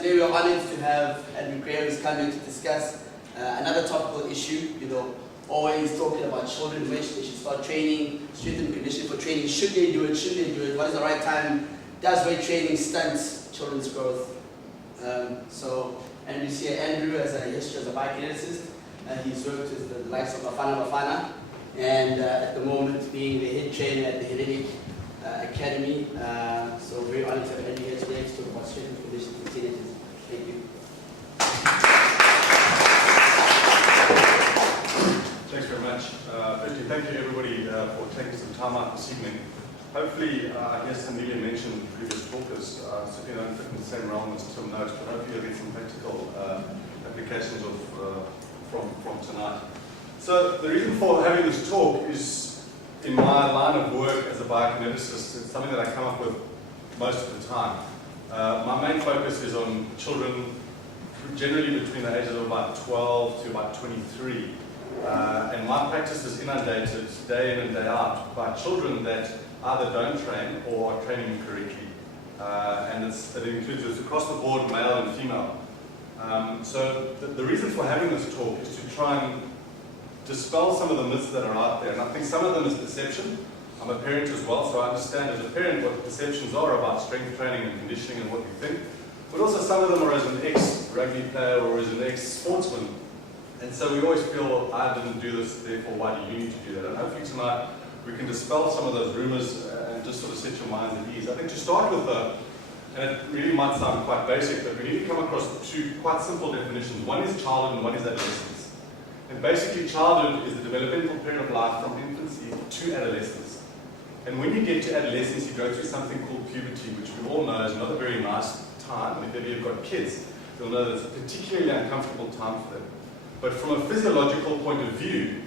Today we are honored to have Andrew Graham who's coming to discuss another topical issue. Always talking about children, when they should start training, strength and conditioning for training. Should they do it? Should they do it? What is the right time? Does weight training stunt children's growth? And we see Andrew has a history as a biokineticist. He's worked with the likes of Bafana, and at the moment being the head trainer at the Hellenic Academy. So very honored to have Andrew here today to talk about strength and conditioning for teenagers. Thank you. Thanks very much. Firstly, thank you everybody for taking some time out this evening. Hopefully, I guess Amelia mentioned previous talkers, certainly don't fit in the same realm as some notes, but hopefully you'll get some practical applications from tonight. So the reason for having this talk is, in my line of work as a biokineticist, it's something that I come up with most of the time. My main focus is on children generally between the ages of about 12 to about 23. And my practice is inundated day in and day out by children that either don't train or are training incorrectly. And it includes across the board, male and female. So the reason for having this talk is to try and dispel some of the myths that are out there. And I think some of them is perception. I'm a parent as well, so I understand as a parent what the perceptions are about strength training and conditioning and what you think. But also some of them are as an ex-rugby player or as an ex-sportsman. And so we always feel, well, I didn't do this, therefore why do you need to do that? And hopefully tonight we can dispel some of those rumors and just sort of set your minds at ease. I think to start with, and it really might sound quite basic, but we need to come across two quite simple definitions. One is childhood and one is adolescence. And basically childhood is the developmental period of life from infancy to adolescence. And when you get to adolescence, you go through something called puberty, which we all know is not a very nice time. And if you've got kids, you'll know that it's a particularly uncomfortable time for them. But from a physiological point of view,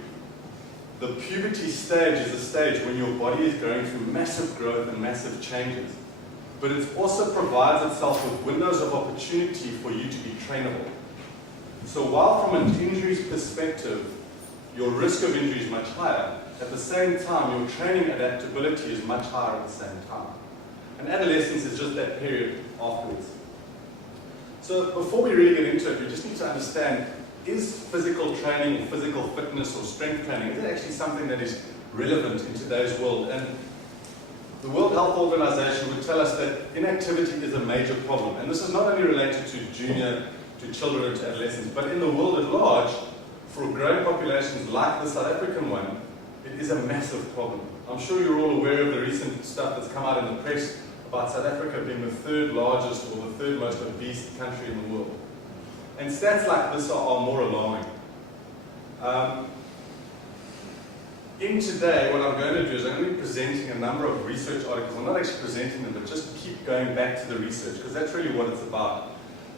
the puberty stage is a stage when your body is going through massive growth and massive changes. But it also provides itself with windows of opportunity for you to be trainable. So while from an injuries perspective, your risk of injury is much higher, at the same time, your training adaptability is much higher at the same time. And adolescence is just that period afterwards. So before we really get into it, we just need to understand, is physical training or physical fitness or strength training, is it actually something that is relevant in today's world? And the World Health Organization would tell us that inactivity is a major problem. And this is not only related to children and to adolescents, but in the world at large, for growing populations like the South African one, it is a massive problem. I'm sure you're all aware of the recent stuff that's come out in the press about South Africa being the third largest or the third most obese country in the world. And stats like this are more alarming. In today, what I'm going to do is I'm going to be presenting a number of research articles. I'm not actually presenting them, but just keep going back to the research, because that's really what it's about.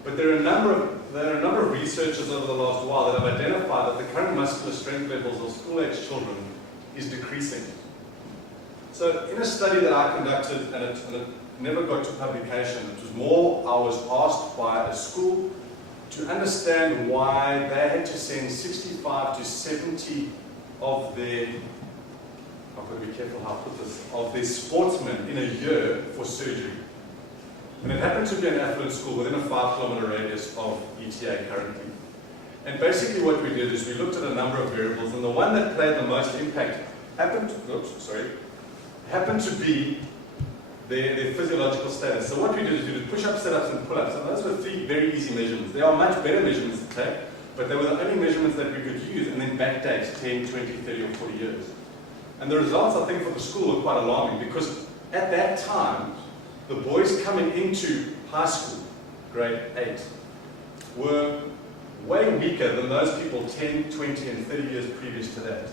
But there are a number of researchers over the last while that have identified that the current muscular strength levels of school-age children is decreasing. So in a study that I conducted, and it never got to publication, it was more, I was asked by a school to understand why they had to send 65 to 70 of their, I've got to be careful how I put this, of their sportsmen in a year for surgery. And it happened to be an affluent school within a 5-kilometer radius of ETA currently. And basically what we did is we looked at a number of variables, and the one that played the most impact happened to be their physiological status. So what we did is we did push-ups, sit-ups, and pull-ups, and those were 3 very easy measurements. They are much better measurements to take, but they were the only measurements that we could use and then backdate 10, 20, 30, or 40 years. And the results, I think, for the school were quite alarming, because at that time, the boys coming into high school, grade 8, were way weaker than those people 10, 20, and 30 years previous to that.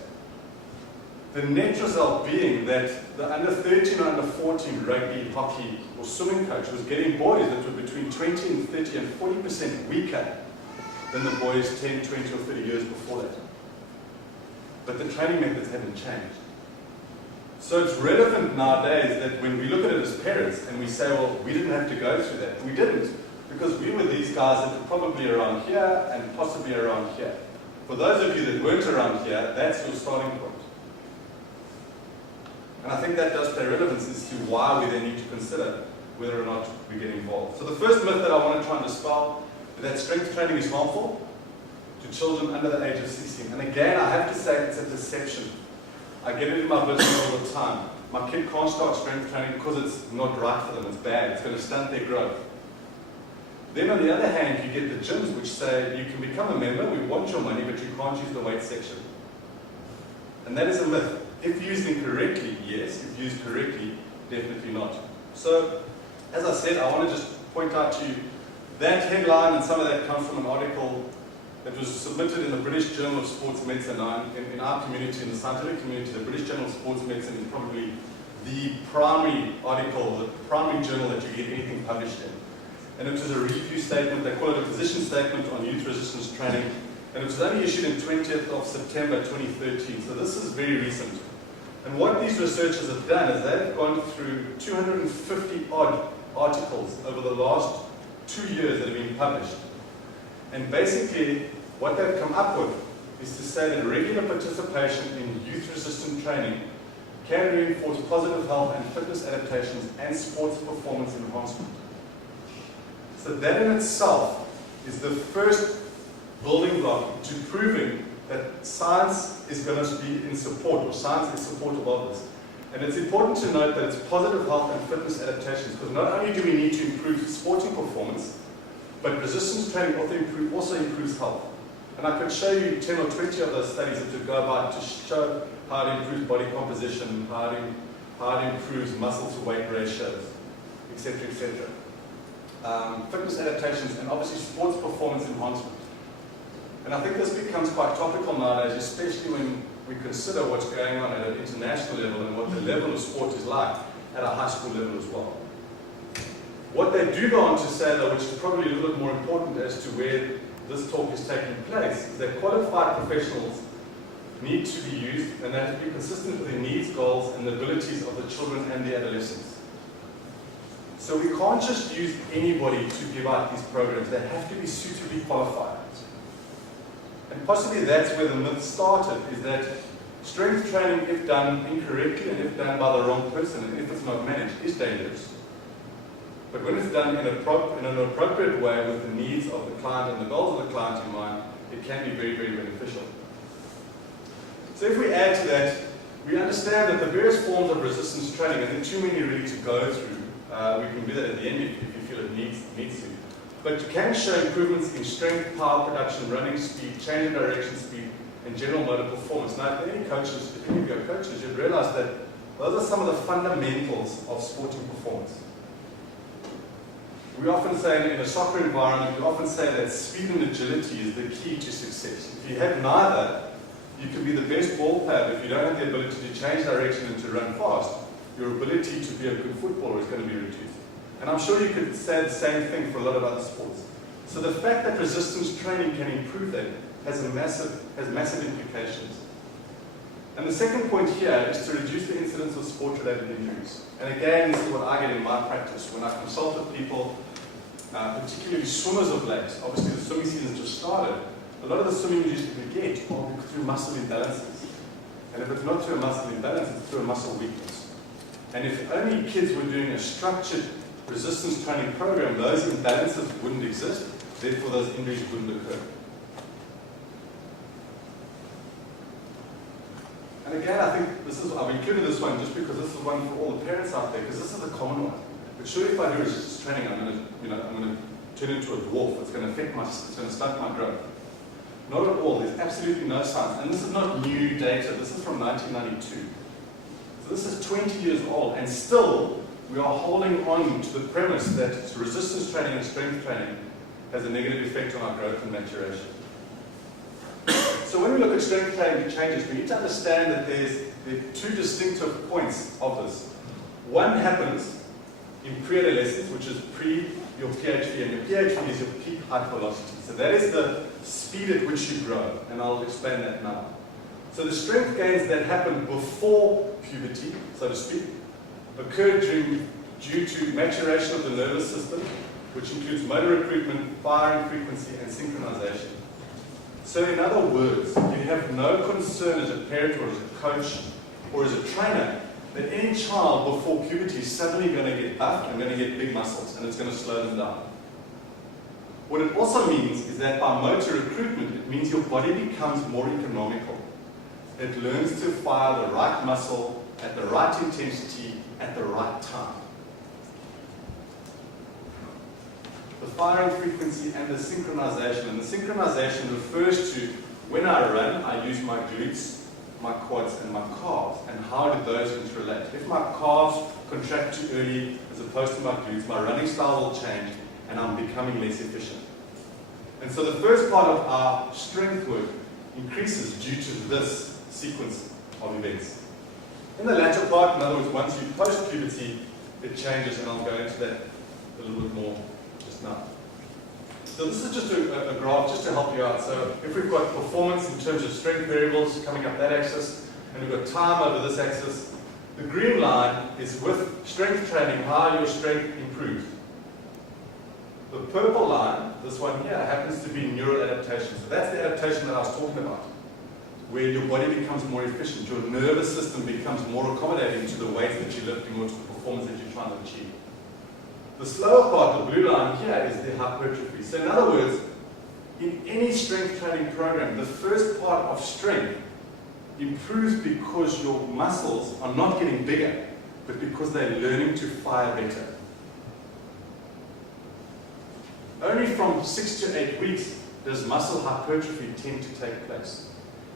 The net result being that the under 13 or under 14 rugby, hockey, or swimming coach was getting boys that were between 20 and 30 and 40% weaker than the boys 10, 20, or 30 years before that. But the training methods hadn't changed. So it's relevant nowadays that when we look at it as parents and we say, well, we didn't have to go through that. We didn't, because we were these guys that were probably around here and possibly around here. For those of you that weren't around here, that's your starting point. And I think that does play relevance as to why we then need to consider whether or not we get involved. So the first myth that I want to try and dispel is that strength training is harmful to children under the age of 16. And again, I have to say it's a perception. I get it in my business all the time. My kid can't start strength training because it's not right for them, it's bad, it's going to stunt their growth. Then on the other hand, you get the gyms which say you can become a member, we want your money, but you can't use the weight section. And that is a myth. If used incorrectly, yes. If used correctly, definitely not. So, as I said, I want to just point out to you that headline, and some of that comes from an article that was submitted in the British Journal of Sports Medicine. Now, in our community, in the scientific community, the British Journal of Sports Medicine is probably the primary article, the primary journal that you get anything published in. And it was a review statement, they call it a position statement on youth resistance training, and it was only issued in 20th of September 2013, so this is very recent. And what these researchers have done is they've gone through 250 odd articles over the last 2 years that have been published. And basically, what they've come up with is to say that regular participation in youth-resistant training can reinforce positive health and fitness adaptations and sports performance enhancement. So that in itself is the first building block to proving that science is going to be in support, or science is supportive of this. And it's important to note that it's positive health and fitness adaptations, because not only do we need to improve sporting performance, but resistance training also improves health. And I could show you 10 or 20 of those studies that would go about to show how it improves body composition, how it improves muscle to weight ratios, etc., etc. Fitness adaptations, and obviously sports performance enhancement. And I think this becomes quite topical nowadays, especially when we consider what's going on at an international level and what the level of sport is like at a high school level as well. What they do go on to say, though, which is probably a little bit more important as to where this talk is taking place, is that qualified professionals need to be used, and they have to be consistent with the needs, goals, and the abilities of the children and the adolescents. So we can't just use anybody to give out these programs. They have to be suitably qualified. And possibly that's where the myth started, is that strength training, if done incorrectly and if done by the wrong person and if it's not managed, is dangerous. But when it's done in an appropriate way with the needs of the client and the goals of the client in mind, it can be very, very beneficial. So if we add to that, we understand that the various forms of resistance training, and there are too many really to go through, we can do that at the end if you feel it needs to. But you can show improvements in strength, power production, running speed, change in direction speed, and general motor performance. Now, if any of you are coaches, you'd realize that those are some of the fundamentals of sporting performance. We often say in a soccer environment, we often say that speed and agility is the key to success. If you have neither, you can be the best ball player, but if you don't have the ability to change direction and to run fast, your ability to be a good footballer is going to be reduced. And I'm sure you could say the same thing for a lot of other sports. So the fact that resistance training can improve that has massive implications. And the second point here is to reduce the incidence of sport-related injuries. And again, this is what I get in my practice. When I consult with people, particularly swimmers of late, obviously the swimming season just started, a lot of the swimming injuries that we get are through muscle imbalances. And if it's not through a muscle imbalance, it's through a muscle weakness. And if only kids were doing a structured resistance training program, those imbalances wouldn't exist, therefore those injuries wouldn't occur. And again, I think I've included this one just because this is one for all the parents out there, because this is a common one. But surely if I do resistance training, I'm going to turn into a dwarf. It's going to stunt my growth. Not at all. There's absolutely no science. And this is not new data. This is from 1992. So this is 20 years old, and still we are holding on to the premise that resistance training and strength training has a negative effect on our growth and maturation. So when we look at strength training changes, we need to understand that there are two distinctive points of this. One happens in pre-adolescence, which is pre your PhD, and your PhD is your peak height velocity. So that is the speed at which you grow, and I'll explain that now. So the strength gains that happen before puberty, so to speak, occur due to maturation of the nervous system, which includes motor recruitment, firing frequency, and synchronization. So in other words, you have no concern as a parent or as a coach or as a trainer that any child before puberty is suddenly going to get buff and going to get big muscles, and it's going to slow them down. What it also means is that by motor recruitment, it means your body becomes more economical. It learns to fire the right muscle at the right intensity at the right time. The firing frequency and the synchronization. And the synchronization refers to when I run, I use my glutes, my quads, and my calves. And how do those interrelate? If my calves contract too early as opposed to my glutes, my running style will change and I'm becoming less efficient. And so the first part of our strength work increases due to this sequence of events. In the latter part, in other words, once you post-puberty, it changes, and I'll go into that a little bit more just now. So this is just a graph just to help you out. So if we've got performance in terms of strength variables coming up that axis, and we've got time over this axis, the green line is with strength training, how your strength improves. The purple line, this one here, happens to be neural adaptation. So that's the adaptation that I was talking about, where your body becomes more efficient, your nervous system becomes more accommodating to the weights that you're lifting or to the performance that you're trying to achieve. The slower part, the blue line here, is the hypertrophy. So in other words, in any strength training program, the first part of strength improves because your muscles are not getting bigger, but because they're learning to fire better. Only from 6 to 8 weeks does muscle hypertrophy tend to take place.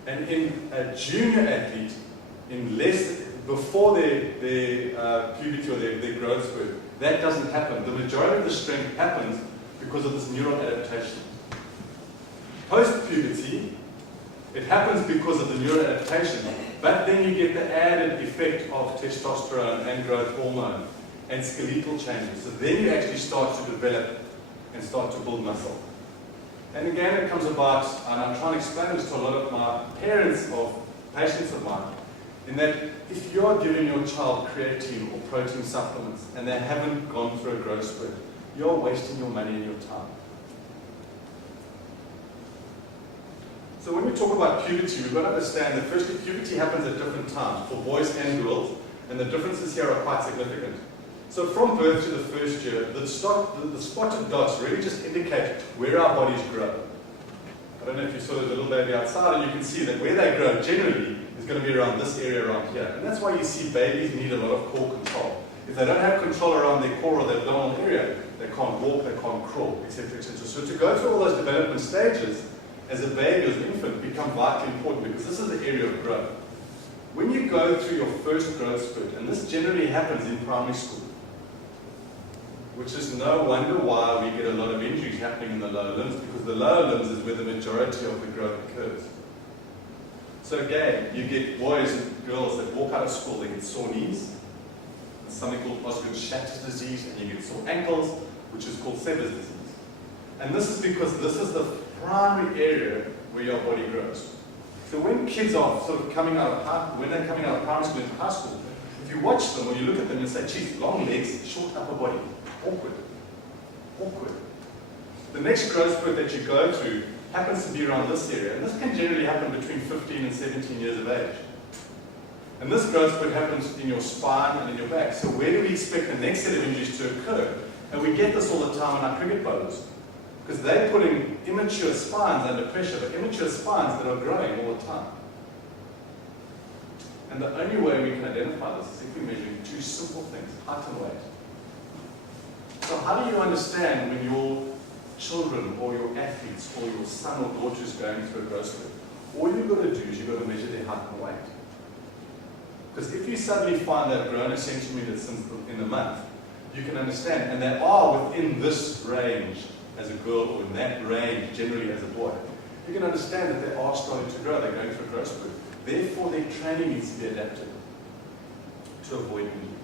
And in a junior athlete, before their puberty or their growth spurt, that doesn't happen. The majority of the strength happens because of this neural adaptation. Post-puberty, it happens because of the neural adaptation, but then you get the added effect of testosterone and growth hormone and skeletal changes. So then you actually start to develop and start to build muscle. And again, it comes about, and I'm trying to explain this to a lot of my parents of patients of mine, in that if you're giving your child creatine or protein supplements and they haven't gone through a growth spurt, you're wasting your money and your time. So when we talk about puberty, we've got to understand that firstly, puberty happens at different times for boys and girls, and the differences here are quite significant. So from birth to the first year, the spotted dots really just indicate where our bodies grow. I don't know if you saw the little baby outside, and you can see that where they grow generally is going to be around this area around here. And that's why you see babies need a lot of core control. If they don't have control around their core or their abdominal area, they can't walk, they can't crawl, etc., etc. So to go through all those development stages as a baby, as an infant, become vitally important because this is the area of growth. When you go through your first growth spurt, and this generally happens in primary school, which is no wonder why we get a lot of injuries happening in the lower limbs, because the lower limbs is where the majority of the growth occurs. So again, you get boys and girls that walk out of school, they get sore knees, it's something called Osgood-Schlatter disease, and you get sore ankles, which is called Sever's disease. And this is because this is the primary area where your body grows. So when kids are sort of coming out of when they're coming out of primary school into high school, if you watch them or you look at them and say, geez, long legs, short upper body. Awkward. Awkward. The next growth spurt that you go through happens to be around this area, and this can generally happen between 15 and 17 years of age. And this growth spurt happens in your spine and in your back. So where do we expect the next set of injuries to occur? And we get this all the time in our cricket bowlers, because they're putting immature spines under pressure, but immature spines that are growing all the time. And the only way we can identify this is if we're measuring two simple things, height and weight. So how do you understand when your children or your athletes or your son or daughter is going through a growth spurt? All you've got to do is you've got to measure their height and weight. Because if you suddenly find they've grown a centimetre in a month, you can understand, and they are within this range as a girl or in that range generally as a boy, you can understand that they are starting to grow, they're going through a growth spurt. Therefore their training needs to be adapted to avoid injury.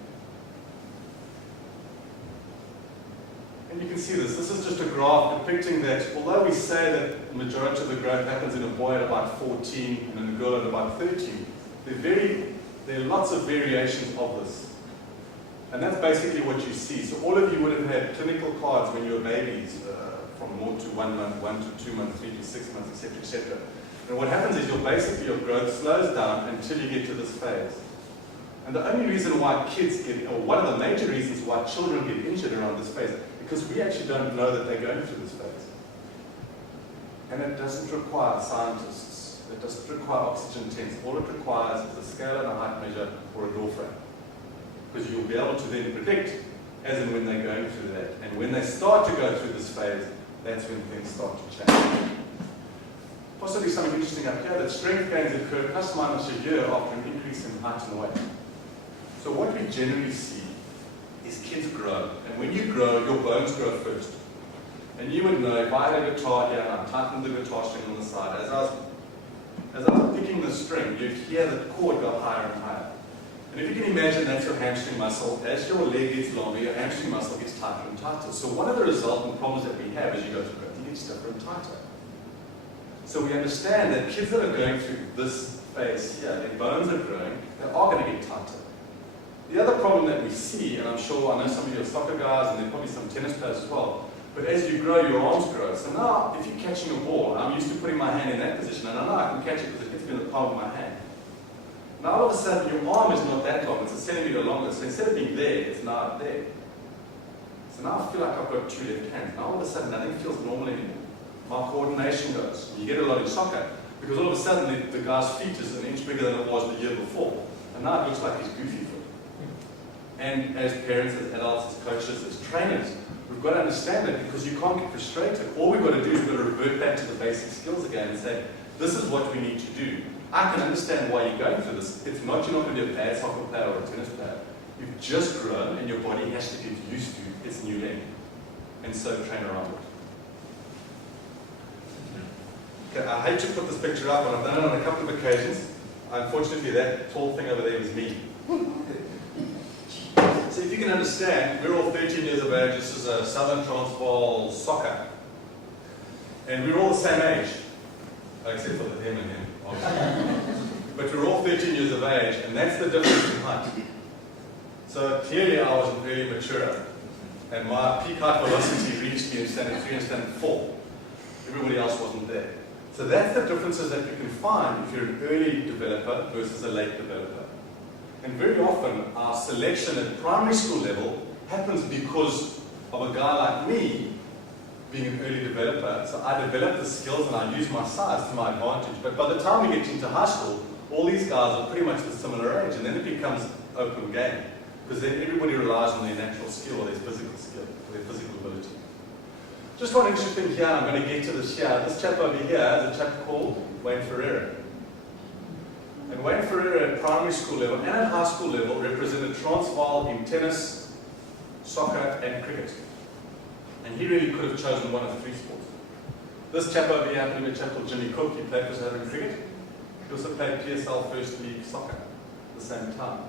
And you can see this. This is just a graph depicting that although we say that the majority of the growth happens in a boy at about 14 and in a girl at about 13, there are lots of variations of this. And that's basically what you see. So all of you would have had clinical cards when you were babies, from 0 to 1 month, 1 to 2 months, 3 to 6 months, etc., etc. And what happens is your growth slows down until you get to this phase. And the only reason why kids get, or one of the major reasons why children get injured around this phase, because we actually don't know that they're going through this phase. And it doesn't require scientists. It doesn't require oxygen tents. All it requires is a scale and a height measure or a door frame. Because you'll be able to then predict as and when they're going through that. And when they start to go through this phase, that's when things start to change. Possibly something interesting up here, that strength gains occur plus minus a year after an increase in height and weight. So what we generally see is kids grow. And when you grow, your bones grow first. And you would know, if I had a guitar here and I tightened the guitar string on the side, as I was picking the string, you'd hear the chord go higher and higher. And if you can imagine that's your hamstring muscle, as your leg gets longer, your hamstring muscle gets tighter and tighter. So one of the resultant problems that we have as you go through growth, it gets stiffer and tighter. So we understand that kids that are going through this phase here, their bones are growing, they are going to get tighter. The other problem that we see, and I'm sure I know some of you are soccer guys and there are probably some tennis players as well, but as you grow, your arms grow. So now, if you're catching a ball, I'm used to putting my hand in that position, and I know I can catch it because it gets me in the palm of my hand. Now, all of a sudden, your arm is not that long, it's a centimeter longer, so instead of being there, it's now there. So now I feel like I've got two left hands. Now, all of a sudden, nothing feels normal anymore. My coordination goes. You get a lot in soccer, because all of a sudden, the guy's feet is an inch bigger than it was the year before. And now it looks like he's goofy foot. And as parents, as adults, as coaches, as trainers, we've got to understand it because you can't get frustrated. All we've got to do is we've got to revert back to the basic skills again and say, this is what we need to do. I can understand why you're going through this. It's not you're not going to be a bad soccer player or a tennis player. You've just grown and your body has to get used to its new leg. And so train around it. Okay, I hate to put this picture up, but I've done it on a couple of occasions. Unfortunately, that tall thing over there was me. So if you can understand, we're all 13 years of age. This is a Southern Transvaal soccer. And we're all the same age, except for the him and him, obviously. But we're all 13 years of age, and that's the difference in height. So clearly I was really mature, and my peak height velocity reached me in standard 3 and standard 4. Everybody else wasn't there. So that's the differences that you can find if you're an early developer versus a late developer. And very often, our selection at primary school level happens because of a guy like me being an early developer. So I develop the skills and I use my size to my advantage. But by the time we get into high school, all these guys are pretty much the similar age. And then it becomes open game. Because then everybody relies on their natural skill or their physical skill, or their physical ability. Just one interesting here, I'm going to get to this here. This chap over here is a chap called Wayne Ferreira. And Wayne Ferreira at primary school level and at high school level represented Transvaal in tennis, soccer and cricket. And he really could have chosen one of the three sports. This chap over here happened to be a chap called Jimmy Cook. He played for South African cricket. He also played PSL First League soccer at the same time.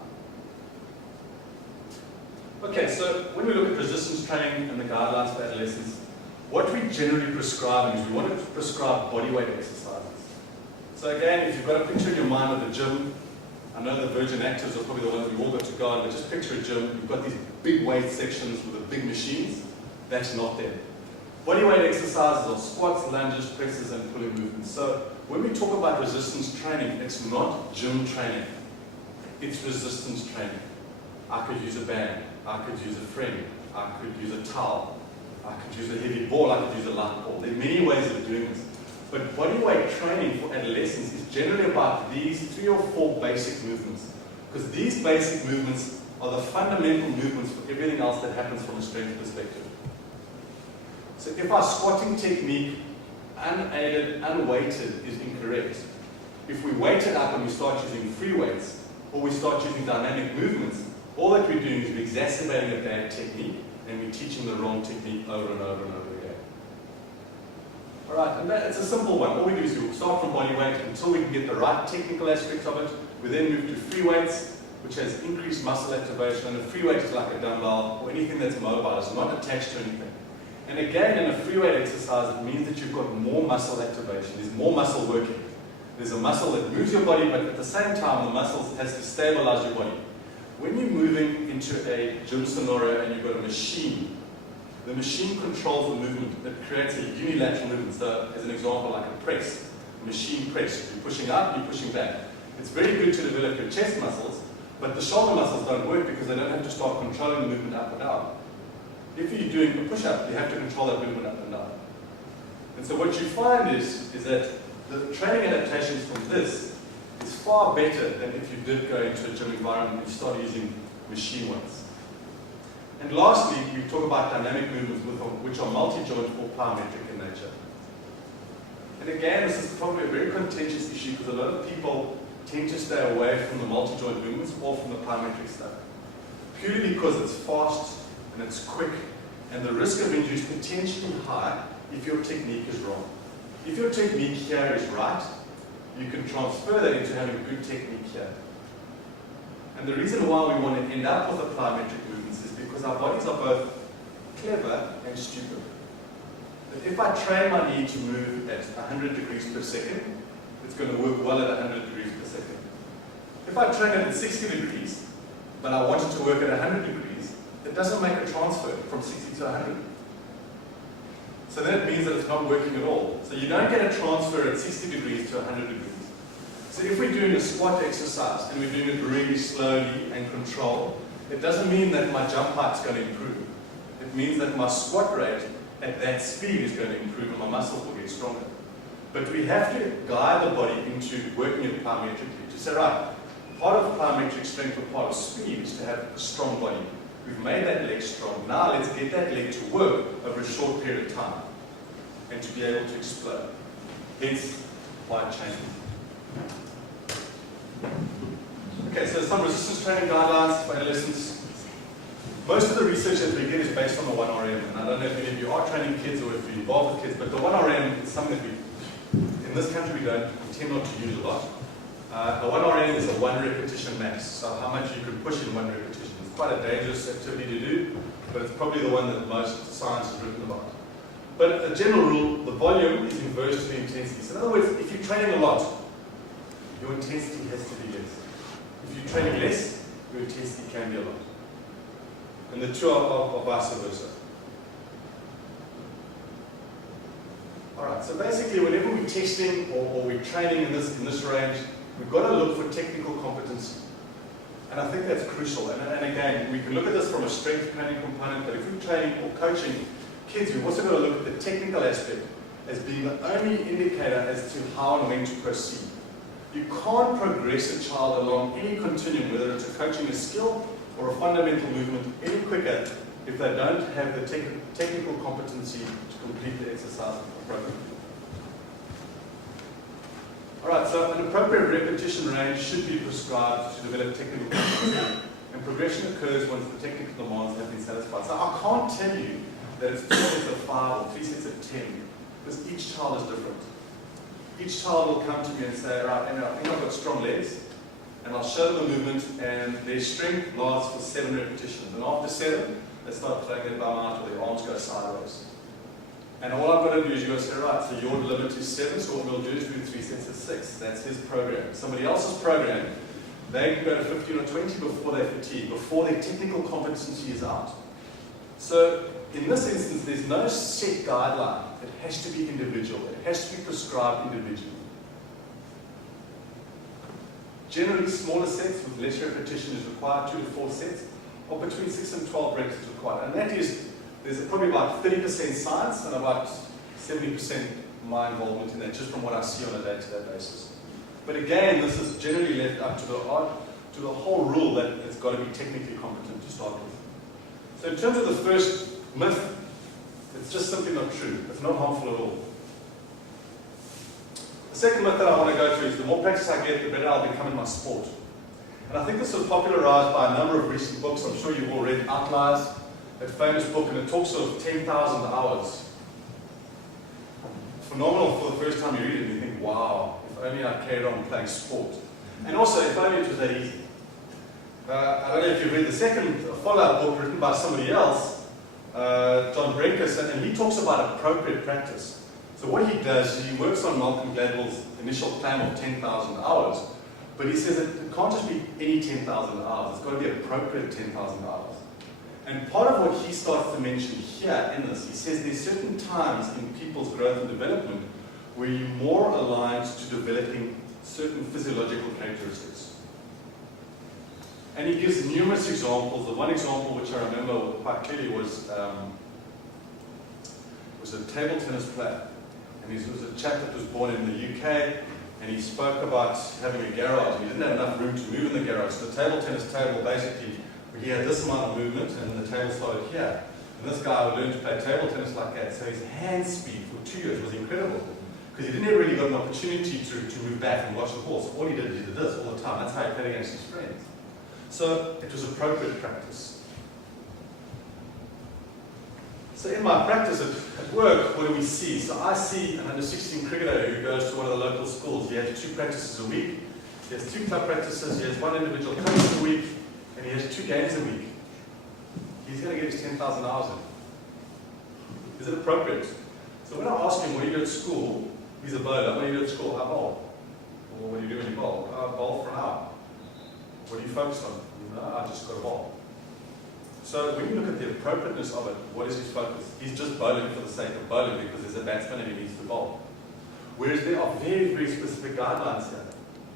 Okay, so when we look at resistance training and the guidelines for adolescents, what we generally prescribe is we want to prescribe bodyweight exercises. So again, if you've got a picture in your mind of a gym, I know the Virgin Actives are probably the ones we all got to go on, but just picture a gym, you've got these big weight sections with the big machines, that's not them. Bodyweight exercises are squats, lunges, presses, and pulling movements. So when we talk about resistance training, it's not gym training, it's resistance training. I could use a band, I could use a frame, I could use a towel, I could use a heavy ball, I could use a light ball. There are many ways of doing this. But bodyweight training for adolescents is generally about these 3 or 4 basic movements. Because these basic movements are the fundamental movements for everything else that happens from a strength perspective. So if our squatting technique, unaided, unweighted, is incorrect, if we weight it up and we start using free weights, or we start using dynamic movements, all that we're doing is we're exacerbating a bad technique, and we're teaching the wrong technique over and over and over again. All right, and it's a simple one. All we do is we start from body weight until we can get the right technical aspects of it. We then move to free weights, which has increased muscle activation, and a free weight is like a dumbbell or anything that's mobile. It's not attached to anything. And again, in a free weight exercise, it means that you've got more muscle activation. There's more muscle working. There's a muscle that moves your body, but at the same time, the muscle has to stabilize your body. When you're moving into a gym scenario and you've got a machine, the machine controls the movement. It creates a unilateral movement. So, as an example, like a press, a machine press. You're pushing up, you're pushing back. It's very good to develop your chest muscles, But the shoulder muscles don't work because they don't have to start controlling the movement up and down. If you're doing a push-up, you have to control that movement up and down. And so what you find is that the training adaptations from this is far better than if you did go into a gym environment and start using machine ones. And lastly, we talk about dynamic movements which are multi-joint or plyometric in nature. And again, this is probably a very contentious issue because a lot of people tend to stay away from the multi-joint movements or from the plyometric stuff. Purely because it's fast and it's quick and the risk of injury is potentially high if your technique is wrong. If your technique here is right, you can transfer that into having good technique here. And the reason why we want to end up with the plyometric movements is because our bodies are both clever and stupid. But if I train my knee to move at 100 degrees per second, it's going to work well at 100 degrees per second. If I train it at 60 degrees, but I want it to work at 100 degrees, it doesn't make a transfer from 60 to 100. So that means that it's not working at all. So you don't get a transfer at 60 degrees to 100 degrees. So if we're doing a squat exercise and we're doing it really slowly and controlled, it doesn't mean that my jump height's going to improve. It means that my squat rate at that speed is going to improve and my muscles will get stronger. But we have to guide the body into working it plyometrically. To say, right, part of plyometric strength or part of speed is to have a strong body. We've made that leg strong. Now let's get that leg to work over a short period of time and to be able to explode. Hence, wide chain. Okay, so some resistance training guidelines for adolescents. Most of the research that we get is based on the 1RM. And I don't know if any of you are training kids or if you're involved with kids, but the 1RM is something that in this country we tend not to use a lot. The 1RM is a 1 repetition max, so how much you can push in 1 repetition. It's quite a dangerous activity to do, but it's probably the one that most science has written about. But a general rule, the volume is inverse to the intensity. So in other words, if you're training a lot, your intensity has to be less. If you're training less, your intensity can be a lot. And the two are vice versa. Alright, so basically whenever we're testing or we're training in this range, we've got to look for technical competency. And I think that's crucial. And again, we can look at this from a strength training component, but if we're training or coaching kids, we've also got to look at the technical aspect as being the only indicator as to how and when to proceed. You can't progress a child along any continuum, whether it's a coaching a skill or a fundamental movement, any quicker if they don't have the technical competency to complete the exercise appropriately. Alright, so an appropriate repetition range should be prescribed to develop technical competency, and progression occurs once the technical demands have been satisfied. So I can't tell you that it's 2 sets of 5 or 3 sets of 10, because each child is different. Each child will come to me and say, right, I think I've got strong legs, and I'll show them the movement, and their strength lasts for 7 repetitions. And after 7, they start throwing their bum out or their arms go sideways. And all I've got to do is you go say, right, so your limit is 7, so what we'll do is do 3 sets of 6. That's his program. Somebody else's program, they can go to 15 or 20 before they fatigue, before their technical competency is out. So in this instance, there's no set guideline. It has to be individual. It has to be prescribed individually. Generally, smaller sets with less repetition is required, 2 to 4 sets, or between 6 and 12 reps is required. And that is, there's probably about 30% science and about 70% my involvement in that, just from what I see on a day-to-day basis. But again, this is generally left up to the whole rule that it's got to be technically competent to start with. So in terms of the first myth, it's just simply not true. It's not harmful at all. The second myth that I want to go through is the more practice I get, the better I'll become in my sport. And I think this was popularized by a number of recent books. I'm sure you've all read Outliers, that famous book, and it talks of 10,000 hours. Phenomenal for the first time you read it, and you think, wow, if only I carried on playing sport. And also, if only it was that easy. I don't know if you've read the second follow-up book written by somebody else, John Brenkus, and he talks about appropriate practice. So what he does is he works on Malcolm Gladwell's initial plan of 10,000 hours, but he says that it can't just be any 10,000 hours, it's got to be appropriate 10,000 hours. And part of what he starts to mention here in this, he says there's certain times in people's growth and development where you're more aligned to developing certain physiological characteristics. And he gives numerous examples. The one example which I remember quite clearly was a table tennis player. And he was a chap that was born in the UK, and he spoke about having a garage. He didn't have enough room to move in the garage. So the table tennis table, basically, he had this amount of movement, and then the table started here. And this guy learned to play table tennis like that. So his hand speed for 2 years was incredible, because he didn't really got an opportunity to move back and watch the ball. So all he did is he did this all the time. That's how he played against his friends. So it was appropriate practice. So in my practice at work, what do we see? So I see an under-16 cricketer who goes to one of the local schools. He has 2 practices a week. He has 2 club practices. He has 1 individual coach a week. And he has 2 games a week. He's going to get his 10,000 hours in. Is it appropriate? So when I ask him, what do you do at school? He's a bowler. What do you do at school? I bowl. Well, what do you do when you bowl? I bowl for an hour. What do you focus on? No, I just got a bowl. So when you look at the appropriateness of it, what is his focus? He's just bowling for the sake of bowling because there's a batsman and he needs to bowl. Whereas there are very, very specific guidelines here.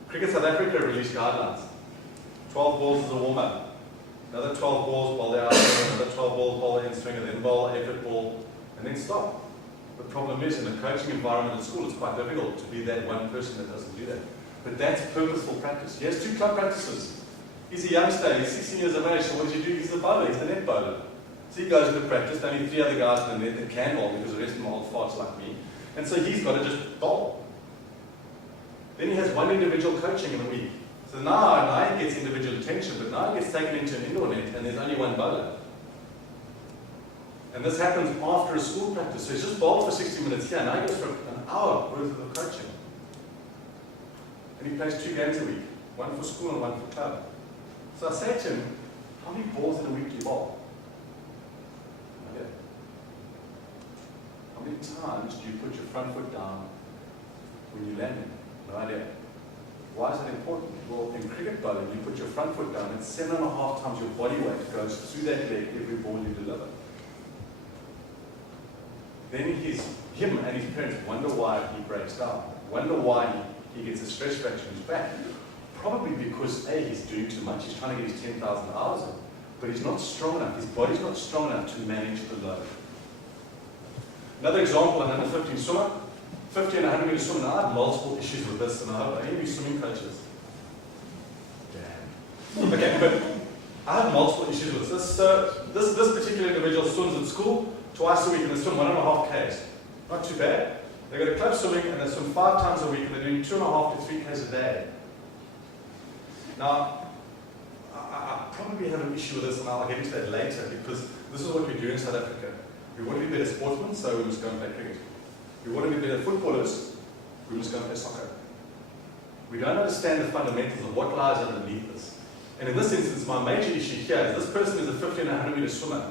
Cricket South Africa released guidelines. 12 balls is a warm-up. Another 12 balls, bowl out, another 12 balls, bowl in swing, and then bowl, exit ball, and then stop. The problem is, in a coaching environment at school, it's quite difficult to be that one person that doesn't do that. But that's purposeful practice. He has 2 club practices. He's a youngster, he's 16 years of age, so what does he do? He's the bowler, he's the net bowler. So he goes into practice, only 3 other guys in the net that can bowl because the rest of them are old farts like me. And so he's got to just bowl. Then he has 1 individual coaching in a week. So now he gets individual attention, but now he gets taken into an indoor net and there's only 1 bowler. And this happens after a school practice. So he's just bowled for 60 minutes here, now he goes for an hour worth of coaching. And he plays 2 games a week, 1 for school and 1 for club. So I say to him, how many balls in a week do you bowl? No idea. How many times do you put your front foot down when you land? No idea. Why is it important? Well, in cricket bowling, you put your front foot down, and 7.5 times your body weight goes through that leg every ball you deliver. Then him and his parents wonder why he breaks down, wonder why he gets a stress fracture in his back. Probably because A, he's doing too much, he's trying to get his 10,000 hours in, but he's not strong enough, his body's not strong enough to manage the load. Another example, an under 15 swimmer, 50 and 100 meter swimmer. Now I have multiple issues with this, and I hope any of you swimming coaches. Damn. Okay, but I have multiple issues with this. So this particular individual swims at school twice a week, and they swim 1.5 Ks. Not too bad. They go to club swimming, and they swim 5 times a week, and they're doing 2.5 to 3 Ks a day. Now, I probably have an issue with this, and I'll get into that later, because this is what we do in South Africa. We want to be better sportsmen, so we must go and play cricket. We want to be better footballers, we must go and play soccer. We don't understand the fundamentals of what lies underneath this. And in this instance, my major issue here is this person is a 50 and 100 meter swimmer.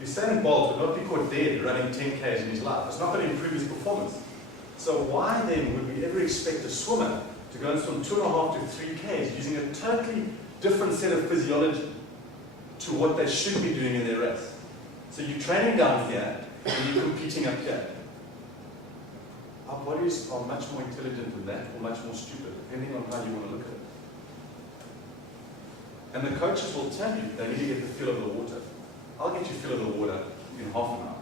Usain Bolt would not be caught dead running 10 Ks in his life. It's not going to improve his performance. So why then would we ever expect a swimmer to go and swim 2.5 to 3 Ks using a totally different set of physiology to what they should be doing in their race? So you're training down here and you're competing up here. Our bodies are much more intelligent than that, or much more stupid, depending on how you want to look at it. And the coaches will tell you they need to get the feel of the water. I'll get you feel of the water in half an hour.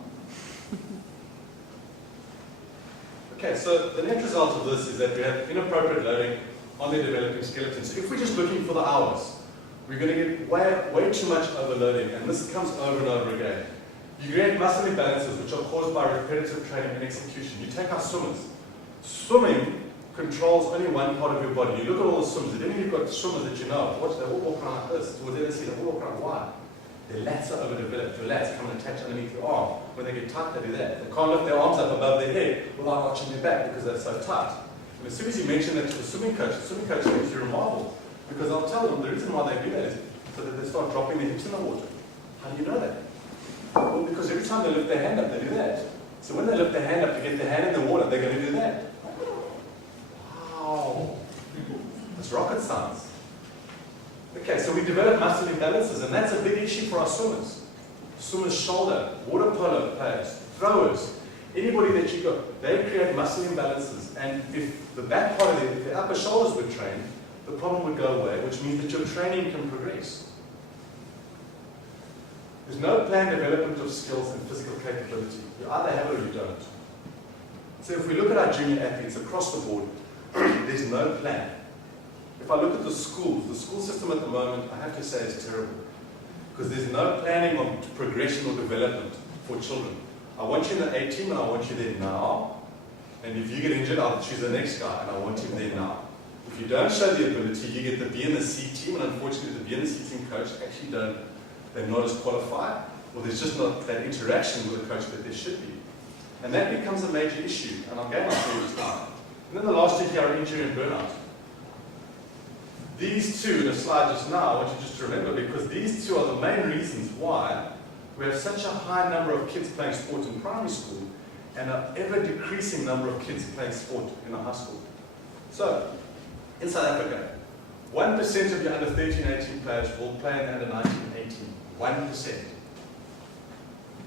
Okay, so the net result of this is that we have inappropriate loading on their developing skeletons. So if we're just looking for the hours, we're going to get way too much overloading, and this comes over and over again. You create muscle imbalances which are caused by repetitive training and execution. You take our swimmers. Swimming controls only one part of your body. You look at all the swimmers, and then you've got swimmers that you know, watch, they all walk around like this. Towards the other side, they all walk around wide. Their lats are overdeveloped. Your lats come and attach underneath your arm. When they get tight, they do that. They can't lift their arms up above their head without arching their back because they're so tight. And as soon as you mention that to the swimming coach makes you remarkable, because I'll tell them the reason why they do that is so that they start dropping their hips in the water. How do you know that? Well, because every time they lift their hand up, they do that. So when they lift their hand up to get their hand in the water, they're going to do that. Wow. That's rocket science. Okay, so we develop muscle imbalances, and that's a big issue for our swimmers. Swimmers' shoulder, water polo players, throwers, anybody that you got, they create muscle imbalances. And if the back part of their upper shoulders were trained, the problem would go away, which means that your training can progress. There's no planned development of skills and physical capability. You either have it or you don't. So if we look at our junior athletes across the board, there's no plan. If I look at the schools, the school system at the moment, I have to say, is terrible. Because there's no planning on progression or development for children. I want you in the A team and I want you there now. And if you get injured, I'll choose the next guy and I want him there now. If you don't show the ability, you get the B and the C team, and unfortunately the B and the C team coach actually they're not as qualified, or there's just not that interaction with the coach that there should be. And that becomes a major issue, and I'm going to tell you just now. And then the last two here are injury and burnout. These two in the slide just now, I want you just to remember, because these two are the main reasons why we have such a high number of kids playing sport in primary school and an ever-decreasing number of kids playing sport in the high school. So, in South Africa, 1% of your under 13-18 players will play in under 19-18. 1%.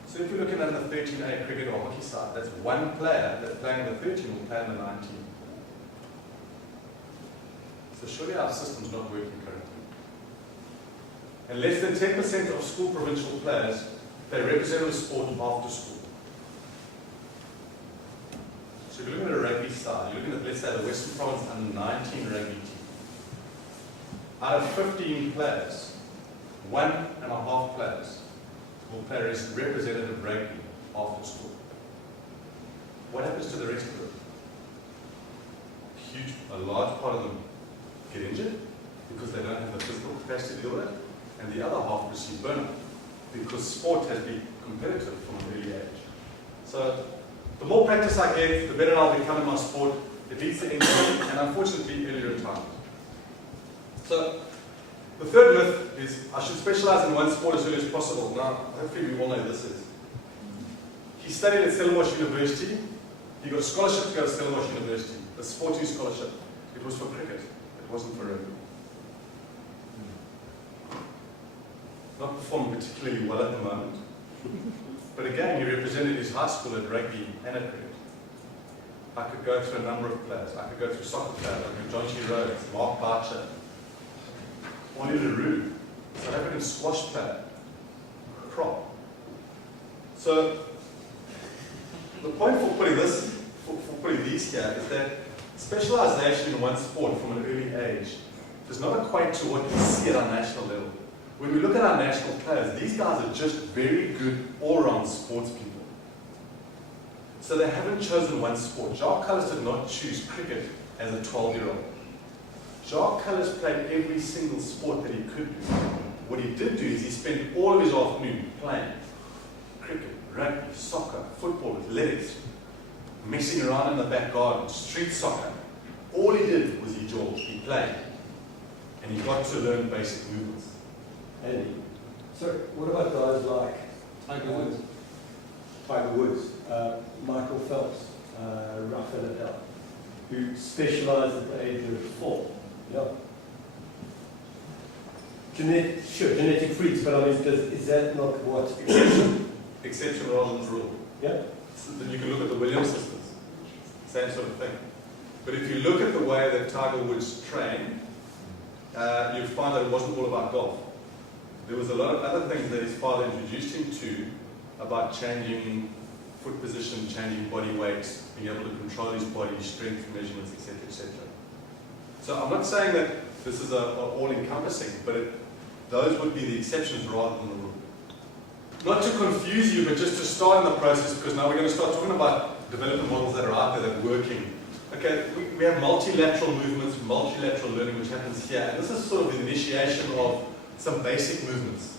So if you're looking at the 13A cricket or hockey side, that's one player that's playing under 13 will play under 19. So surely our system's not working correctly. And less than 10% of school provincial players play representative sport after school. So if you're looking at a rugby side, you're looking at, let's say, the Western Province under 19 rugby team. Out of 15 players, 1.5 players will play representative rugby after school. What happens to the rest of it? A large part of them get injured because they don't have the physical capacity to deal with it, and the other half receive burnout because sport has been competitive from an early age. So the more practice I get, the better I'll become in my sport. It leads to injury and unfortunately early retirement. So the third myth is I should specialize in one sport as early as possible. Now, hopefully we all know this is. He studied at Stellenbosch University. He got a scholarship to go to Stellenbosch University, a sporting scholarship. It was for cricket. It wasn't for rugby. Not performing particularly well at the moment. But again, he represented his high school at rugby and at cricket. I could go through a number of players. I could go through soccer players. I could John G. Rhodes, Mark Barcher, Wally LaRue, South African squash player, prop. So the point for putting these here is that specialization in one sport from an early age does not equate to what we see at our national level. When we look at our national players, these guys are just very good all-round sports people. So they haven't chosen one sport. Jacques Kallis did not choose cricket as a 12-year-old. Jacques Kallis played every single sport that he could do. What he did do is he spent all of his afternoon playing cricket, rugby, soccer, football, athletics, messing around in the back garden, street soccer. All he did was he jogged, he played, and he got to learn basic movements. Andy, so what about guys like Tiger Woods, Michael Phelps, Rafael Nadal, who specialised at the age of 4? Yeah. Genetic freaks, but I mean, is that not what? Exception rather than rule. Yeah. So then you can look at the Williams sisters, same sort of thing. But if you look at the way that Tiger Woods trained, you find that it wasn't all about golf. There was a lot of other things that his father introduced him to about changing foot position, changing body weight, being able to control his body, strength measurements, etc., etc. So I'm not saying that this is all-encompassing, but those would be the exceptions rather than the rule. Not to confuse you, but just to start in the process, because now we're going to start talking about development models that are out there that are working. Okay, we have multilateral movements, multilateral learning, which happens here, and this is sort of the initiation of some basic movements.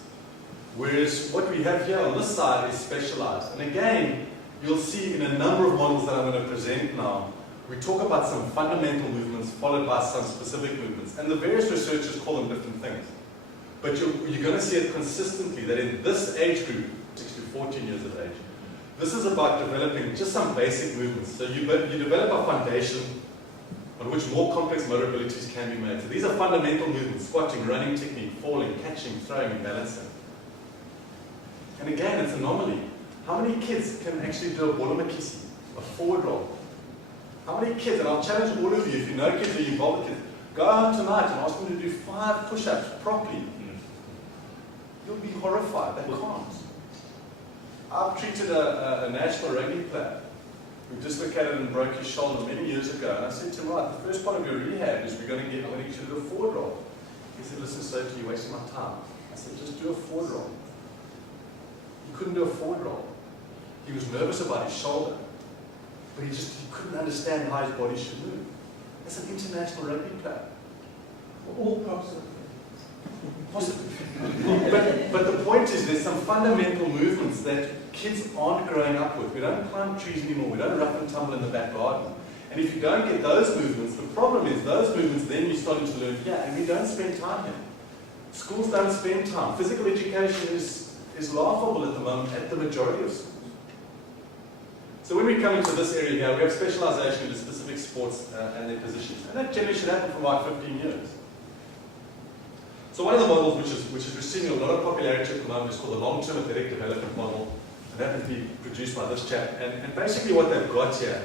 Whereas what we have here on this side is specialized. And again, you'll see in a number of models that I'm going to present now, we talk about some fundamental movements followed by some specific movements. And the various researchers call them different things. But you're going to see it consistently that in this age group, 6 to 14 years of age, this is about developing just some basic movements. So you develop a foundation on which more complex motor abilities can be made. So these are fundamental movements: squatting, running technique, falling, catching, throwing, and balancing. And again, it's an anomaly. How many kids can actually do a bolomakisi, a forward roll? How many kids, and I'll challenge all of you, if you know kids or you're involved with kids, Go out tonight and ask them to do 5 push-ups properly. You'll be horrified. They can't. I've treated a national rugby player who dislocated and broke his shoulder many years ago. And I said to him, right, the first part of your rehab is we're going to get you to do a forward roll. He said, listen, sir, you're wasting my time. I said, just do a forward roll. He couldn't do a forward roll. He was nervous about his shoulder, but he couldn't understand how his body should move. That's an international rugby player. All possible. But the point is, there's some fundamental movements that kids aren't growing up with. We don't climb trees anymore. We don't rough and tumble in the back garden. And if you don't get those movements, the problem is those movements then you're starting to learn here, and we don't spend time here. Schools don't spend time. Physical education is laughable at the moment at the majority of schools. So when we come into this area here, we have specialization in specific sports and their positions. And that generally should happen for about 15 years. So one of the models which is receiving a lot of popularity at the moment is called the long-term athletic development model. And that would be produced by this chap. And basically what they've got here,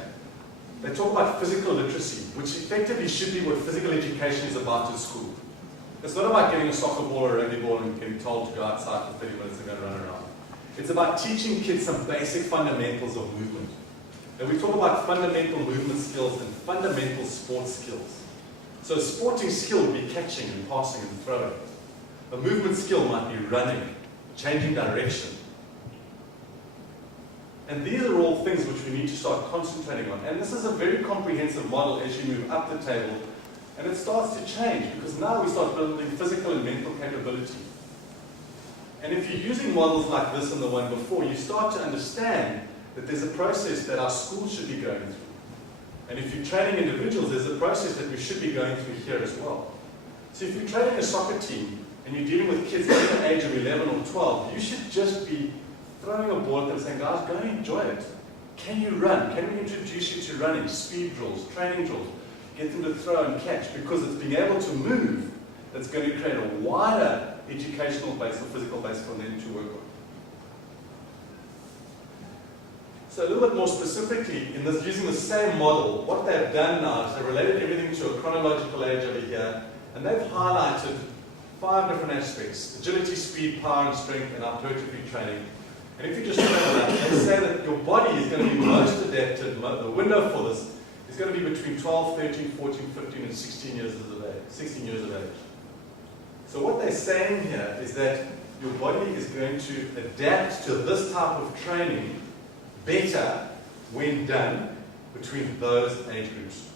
they talk about physical literacy, which effectively should be what physical education is about at school. It's not about getting a soccer ball or a rugby ball and getting told to go outside for 30 minutes and go run around. It's about teaching kids some basic fundamentals of movement. And we talk about fundamental movement skills and fundamental sports skills. So a sporting skill would be catching and passing and throwing. A movement skill might be running, changing direction. And these are all things which we need to start concentrating on. And this is a very comprehensive model as you move up the table. And it starts to change because now we start building physical and mental capability. And if you're using models like this and the one before, you start to understand that there's a process that our schools should be going through. And if you're training individuals, there's a process that we should be going through here as well. So if you're training a soccer team and you're dealing with kids under the age of 11 or 12, you should just be throwing a ball at them saying, guys, go and enjoy it. Can you run? Can we introduce you to running, speed drills, training drills? Get them to throw and catch, because it's being able to move that's going to create a wider educational base or physical base for them to work on. So a little bit more specifically, in this, using the same model, what they've done now is they've related everything to a chronological age over here, and they've highlighted 5 different aspects: agility, speed, power, and strength, and hypertrophy training. And if you just remember that, they say that your body is going to be most adapted, the window for this is going to be between 12, 13, 14, 15, and 16 years of age. So what they're saying here is that your body is going to adapt to this type of training better when done between those age groups.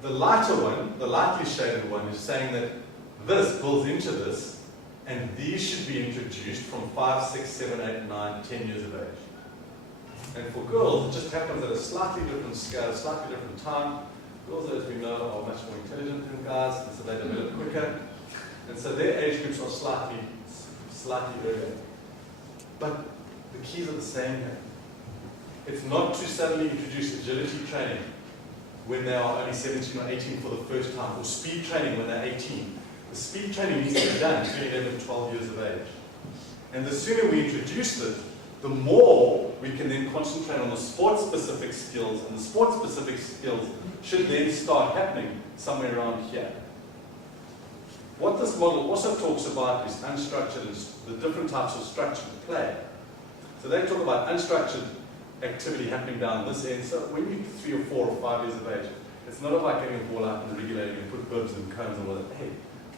The lighter one, the lightly shaded one, is saying that this builds into this, and these should be introduced from 5, 6, 7, 8, 9, 10 years of age. And for girls, it just happens at a slightly different scale, a slightly different time. Girls, as we know, are much more intelligent than guys, and so they develop quicker. And so their age groups are slightly earlier. But the keys are the same here. It's not to suddenly introduce agility training when they are only 17 or 18 for the first time, or speed training when they're 18. The speed training needs to be done between 11 and 12 years of age. And the sooner we introduce it, the more we can then concentrate on the sport-specific skills, and the sport-specific skills should then start happening somewhere around here. What this model also talks about is unstructured, and the different types of structured play. So they talk about unstructured activity happening down this end. So when you're 3 or 4 or 5 years of age, it's not about getting a ball out and regulating and put bibs and cones and all that. Hey,